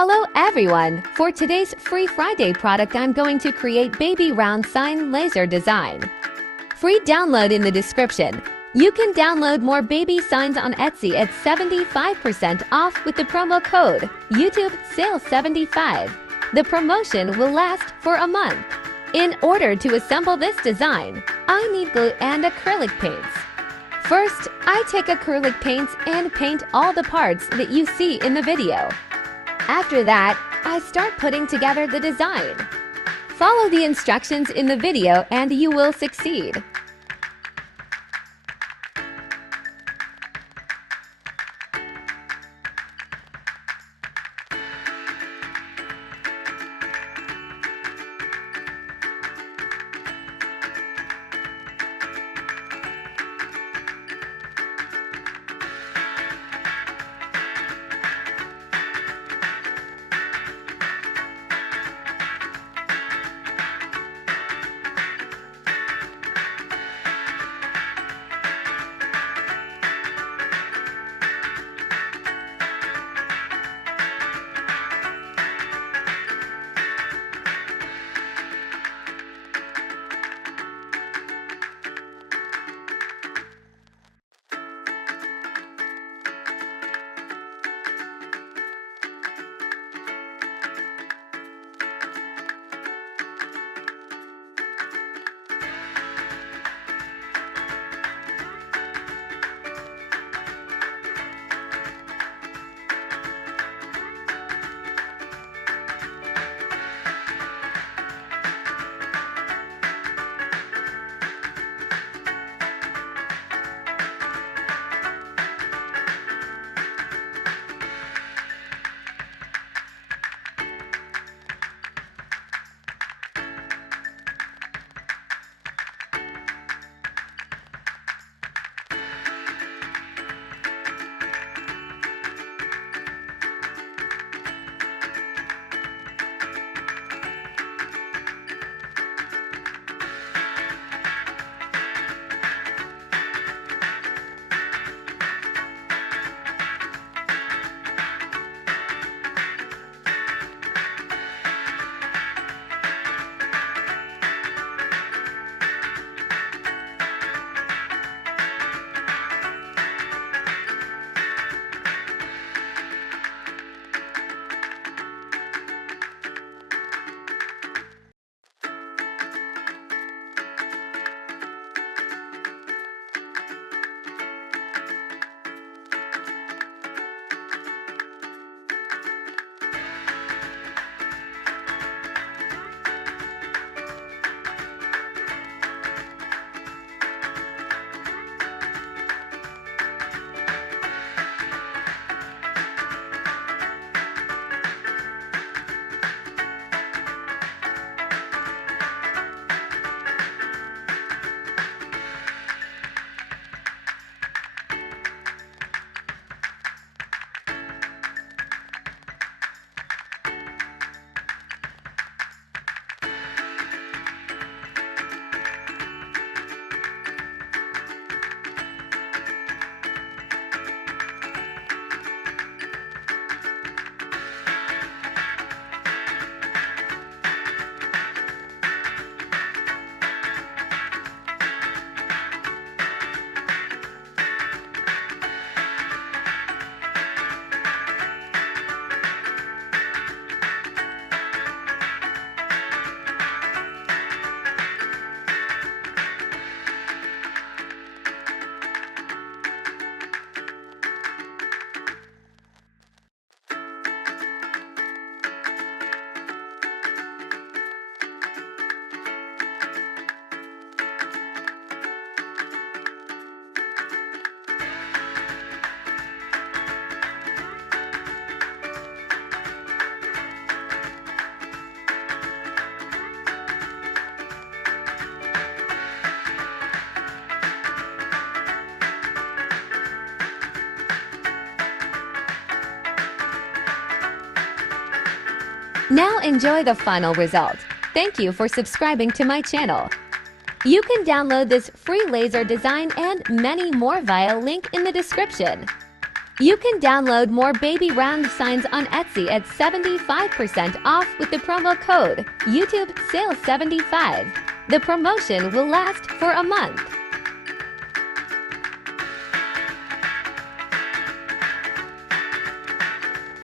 Hello everyone! For today's Free Friday product, I'm going to create baby round sign laser design. Free download in the description. You can download more baby signs on Etsy at 75% off with the promo code YouTube Sale 75. The promotion will last for a month. In order to assemble this design, I need glue and acrylic paints. First, I take acrylic paints and paint all the parts that you see in the video. After that, I start putting together the design. Follow the instructions in the video and you will succeed. Now enjoy the final result. Thank you for subscribing to my channel. You can download this free laser design and many more via link in the description. You can download more baby round signs on Etsy at 75% off with the promo code YouTube Sales 75. The promotion will last for a month.